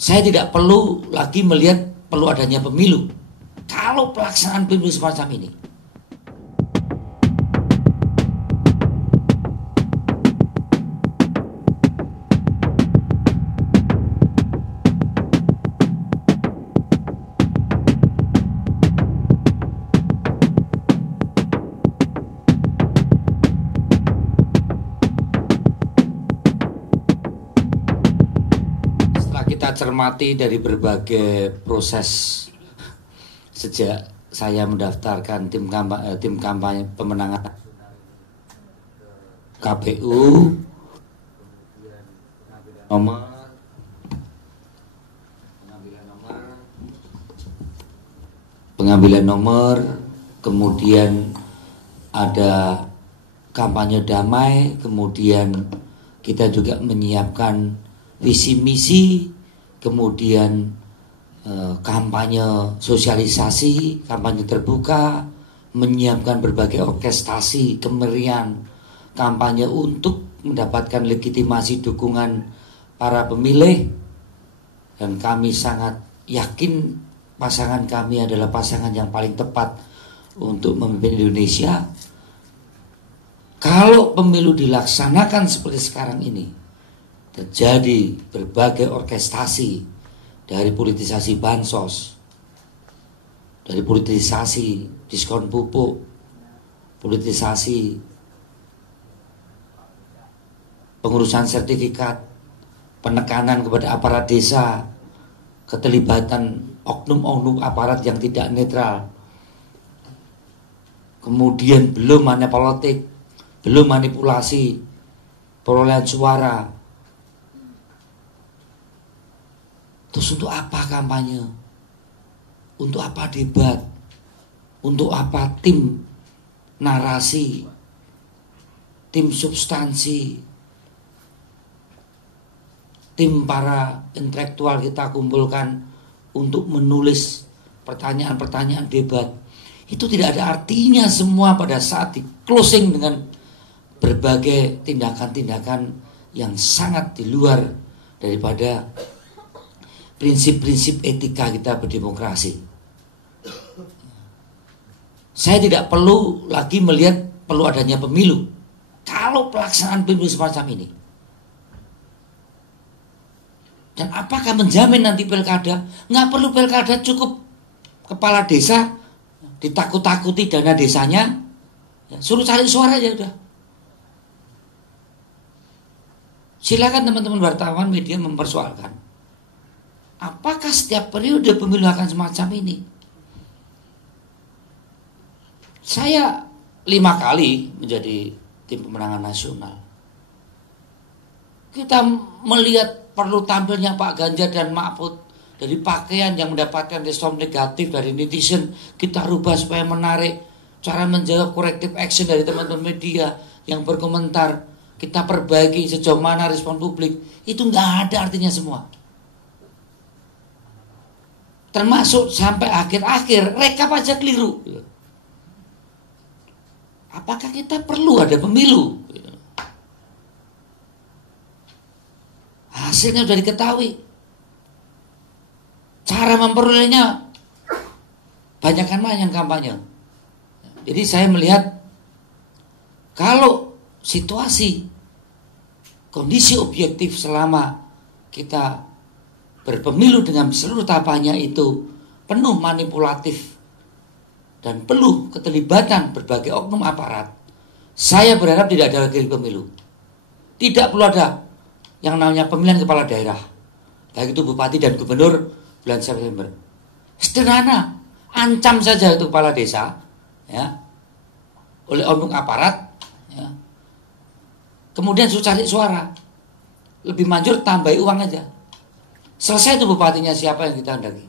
Saya tidak perlu lagi melihat perlu adanya pemilu kalau pelaksanaan pemilu semacam ini. Kita cermati dari berbagai proses sejak saya mendaftarkan tim kampanye pemenangan KPU, pengambilan nomor, kemudian ada kampanye damai, kemudian kita juga menyiapkan visi misi, kemudian kampanye sosialisasi, kampanye terbuka, menyiapkan berbagai orkestrasi, kemerian, kampanye untuk mendapatkan legitimasi dukungan para pemilih. Dan kami sangat yakin pasangan kami adalah pasangan yang paling tepat untuk memimpin Indonesia. Kalau pemilu dilaksanakan seperti sekarang ini, terjadi berbagai orkestrasi, dari politisasi bansos, dari politisasi diskon pupuk, politisasi pengurusan sertifikat, penekanan kepada aparat desa, keterlibatan oknum-oknum aparat yang tidak netral, kemudian belum politik, belum manipulasi perolehan suara. Terus untuk apa kampanye? Untuk apa debat? Untuk apa tim narasi, tim substansi, tim para intelektual kita kumpulkan untuk menulis pertanyaan-pertanyaan debat? Itu tidak ada artinya semua pada saat di closing dengan berbagai tindakan-tindakan yang sangat di luar daripada prinsip-prinsip etika kita berdemokrasi. Saya tidak perlu lagi melihat perlu adanya pemilu kalau pelaksanaan pemilu semacam ini. Dan apakah menjamin nanti pilkada? Nggak perlu pilkada, cukup kepala desa ditakut-takuti dana desanya, suruh cari suara aja udah. Silakan teman-teman wartawan media mempersoalkan, apakah setiap periode pemilu akan semacam ini? Saya 5 kali menjadi tim pemenangan nasional. Kita melihat perlu tampilnya Pak Ganjar dan Mahfud, dari pakaian yang mendapatkan respon negatif dari netizen, kita rubah supaya menarik. Cara menjawab corrective action dari teman-teman media yang berkomentar, kita perbaiki sejauh mana respon publik. Itu nggak ada artinya semua. Termasuk sampai akhir-akhir rekap aja keliru. Apakah kita perlu ada pemilu? Hasilnya sudah diketahui. Cara memperolehnya banyakkan mana yang kampanye. Jadi saya melihat kalau situasi kondisi objektif selama kita berpemilu dengan seluruh tahapannya itu penuh manipulatif dan penuh keterlibatan berbagai oknum aparat, saya berharap tidak ada lagi pemilu. Tidak perlu ada yang namanya pemilihan kepala daerah, baik itu bupati dan gubernur bulan September. Sederhana, ancam saja itu kepala desa, ya, oleh oknum aparat, ya. Kemudian suruh cari suara, lebih manjur tambahi uang aja. Selesai itu bupatinya siapa yang kita hendaki.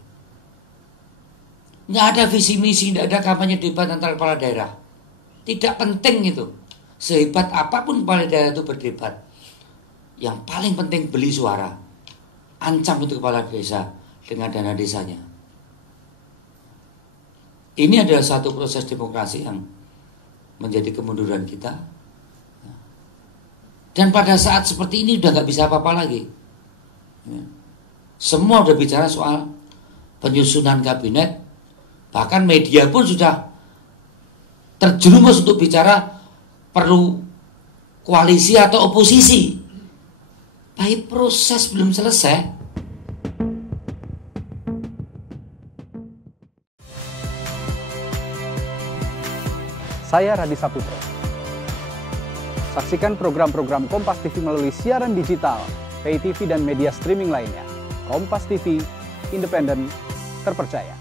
Nggak ada visi misi, nggak ada kampanye debat antar kepala daerah. Tidak penting itu. Sehebat apapun kepala daerah itu berdebat, yang paling penting beli suara. Ancam itu kepala desa dengan dana desanya. Ini adalah satu proses demokrasi yang menjadi kemunduran kita. Dan pada saat seperti ini udah nggak bisa apa-apa lagi. Semua udah bicara soal penyusunan kabinet. Bahkan media pun sudah terjerumus untuk bicara perlu koalisi atau oposisi. Tapi proses belum selesai. Saya Radi Saputro. Saksikan program-program Kompas TV melalui siaran digital, pay TV dan media streaming lainnya. Kompas TV, independen, terpercaya.